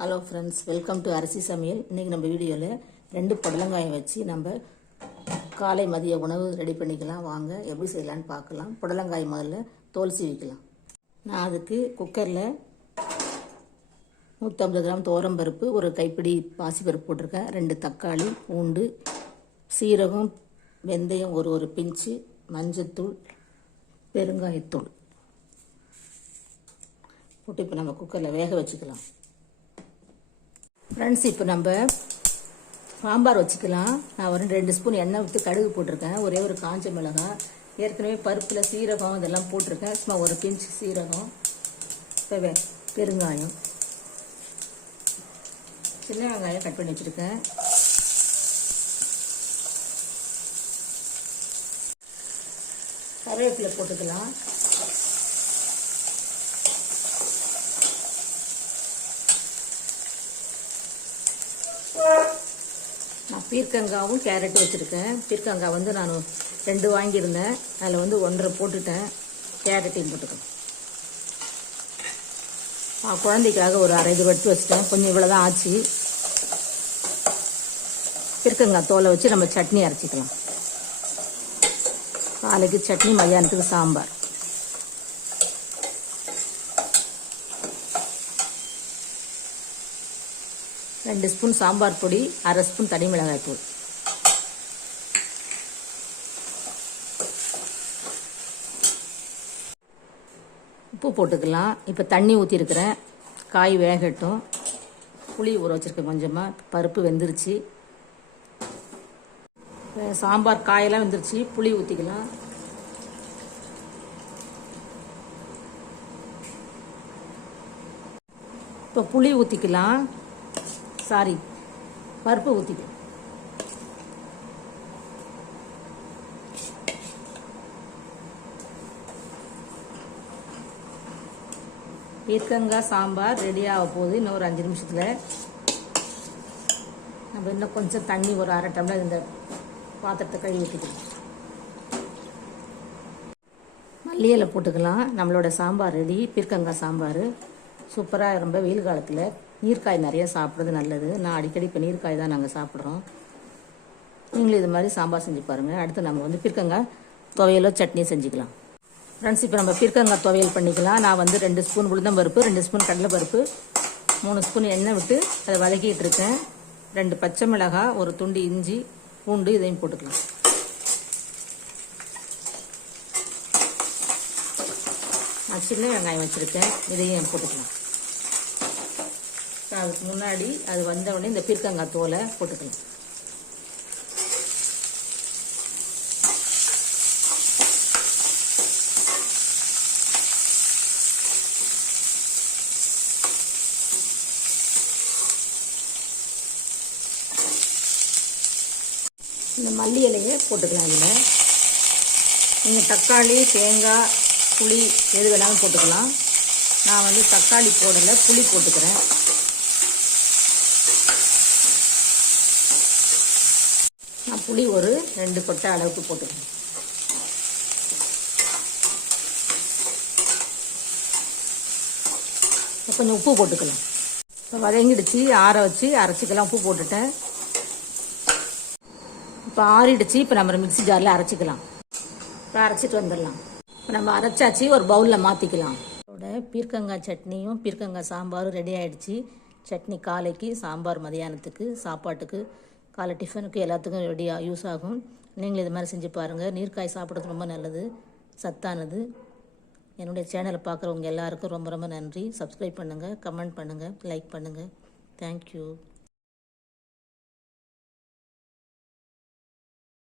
Hello friends welcome to அரிசி சமையல் இன்றைக்கி நம்ம வீடியோவில் ரெண்டு புடலங்காயம் வச்சு நம்ம காலை மதிய உணவு ரெடி பண்ணிக்கலாம். வாங்க எப்படி செய்யலான்னு பார்க்கலாம். புடலங்காய் முதல்ல தோல் சீவிக்கலாம் நான் அதுக்கு குக்கரில் நூற்றம்பது கிராம் துவரம் பருப்பு ஒரு கைப்பிடி பாசிப்பருப்பு போட்டிருக்கேன். ரெண்டு தக்காளி பூண்டு சீரகம் வெந்தயம் ஒரு ஒரு பிஞ்சு மஞ்சத்தூள் பெருங்காயத்தூள். போட்டு இப்போ நம்ம குக்கரில் வேக வச்சுக்கலாம். ஃப்ரெண்ட்ஸ் இப்போ நம்ம சாம்பார் வச்சுக்கலாம். நான் ஒரு ரெண்டு ஸ்பூன் எண்ணெய் விட்டு கடுகு போட்டிருக்கேன். ஒரே ஒரு காஞ்ச மிளகாய் ஏற்கனவே பருப்பில் சீரகம் இதெல்லாம் போட்டிருக்கேன். சும்மா ஒரு பிஞ்ச் சீரகம் இப்போ பெருங்காயம். சின்ன வெங்காயம் கட் பண்ணி வச்சுருக்கேன். கருவேப்பிலை போட்டுக்கலாம். நான் பீர்க்கங்காவும் கேரட்டும் வச்சுருக்கேன். பீர்க்கங்காய் வந்து நான் ரெண்டு வாங்கியிருந்தேன். அதில் வந்து ஒன்றரை போட்டுட்டேன். கேரட்டையும் போட்டுக்கேன் நான் குழந்தைக்காக ஒரு அரை இது எடுத்து வச்சுட்டேன். கொஞ்சம் இவ்வளோ தான் ஆச்சு. பீர்க்கங்காய் தோலை வச்சு நம்ம சட்னி அரைச்சிக்கலாம். காலைக்கு சட்னி மதியானத்துக்கு சாம்பார். ரெண்டு ஸ்பூன் சாம்பார் பொடி அரை ஸ்பூன் தனி மிளகாய் தூள். உப்பு போட்டுக்கலாம். இப்போ தண்ணி ஊற்றிருக்கிறேன் காய் வேகட்டும். புளி ஊற வச்சுருக்கேன் கொஞ்சமாக பருப்பு வெந்துருச்சு. சாம்பார் காயெல்லாம் வெந்துருச்சு. புளி ஊற்றிக்கலாம் இப்போ புளி ஊற்றிக்கலாம் சாரி பருப்பு ஊற்றிக்கலாம் பீர்க்கங்காய் சாம்பார் ரெடி ஆக போகுது இன்னும் ஒரு அஞ்சு நிமிஷத்தில். நம்ம இன்னும் கொஞ்சம் தண்ணி ஒரு அரை டம்ளர் இந்த பாத்திரத்தை கழுவி ஊற்றிக்கலாம் மல்லி போட்டுக்கலாம். நம்மளோட சாம்பார் ரெடி பீர்க்கங்காய் சாம்பார். சூப்பராக ரொம்ப வெயில் காலத்தில். நீர்க்காய் நிறைய சாப்பிட்றது நல்லது. நான் அடிக்கடி இப்போ நீர்க்காய் தான் நாங்கள் சாப்பிட்றோம். நீங்களும் இது மாதிரி சாம்பார் செஞ்சு பாருங்கள் அடுத்து நம்ம வந்து பிற்கங்காய் துவையலோ சட்னி செஞ்சுக்கலாம். ஃப்ரெண்ட்ஸ் இப்போ நம்ம பிற்கங்காய் துவையல் பண்ணிக்கலாம். நான் வந்து ரெண்டு ஸ்பூன் உளுந்தம் பருப்பு ரெண்டு ஸ்பூன் கடலை பருப்பு மூணு ஸ்பூன் எண்ணெய் விட்டு அதை வதக்கிட்டு இருக்கேன். ரெண்டு பச்சை மிளகாய் ஒரு துண்டு இஞ்சி பூண்டு இதையும் போட்டுக்கலாம். நான் சின்ன வெங்காயம் வச்சுருக்கேன். இதையும் போட்டுக்கலாம். அதுக்கு முன்னாடி அது வந்த உடனே இந்த பீர்க்கங்காய் தோலை போட்டுக்கலாம். இந்த மல்லி இலையை போட்டுக்கலாம் இதில். நீங்கள் தக்காளி தேங்காய் புளி எது வேணாலும் போட்டுக்கலாம். நான் வந்து தக்காளி போடலை புளி போட்டுக்கிறேன். புளி ஒரு ரெண்டு கொட்டை அளவுக்கு போட்டுக்கணும். கொஞ்சம் உப்பு போட்டுக்கலாம். இப்போ வதங்கிடுச்சு ஆற வச்சு அரைச்சிக்கலாம் உப்பு போட்டுட்டேன் இப்போ ஆறிடுச்சு இப்போ நம்ம மிக்சி ஜாரில் அரைச்சிக்கலாம். இப்போ அரைச்சிட்டு வந்துடலாம். இப்போ நம்ம அரைச்சாச்சு ஒரு பவுலில் மாற்றிக்கலாம் அதோட பீர்க்கங்காய் சட்னியும் பீர்க்கங்காய் சாம்பாரும் ரெடி ஆகிடுச்சு சட்னி காலைக்கு சாம்பார் மதியானத்துக்கு சாப்பாட்டுக்கு காலை டிஃபனுக்கு எல்லாத்துக்கும் ரெடியாக யூஸ் ஆகும். நீங்களும் இது மாதிரி செஞ்சு பாருங்கள் நீர்க்காய் சாப்பிட்றது ரொம்ப நல்லது. சத்தானது. என்னுடைய சேனலை பார்க்குறவங்க எல்லாருக்கும் ரொம்ப ரொம்ப நன்றி. சப்ஸ்கிரைப் பண்ணுங்கள் கமெண்ட் பண்ணுங்கள் லைக் பண்ணுங்கள் தேங்க்யூ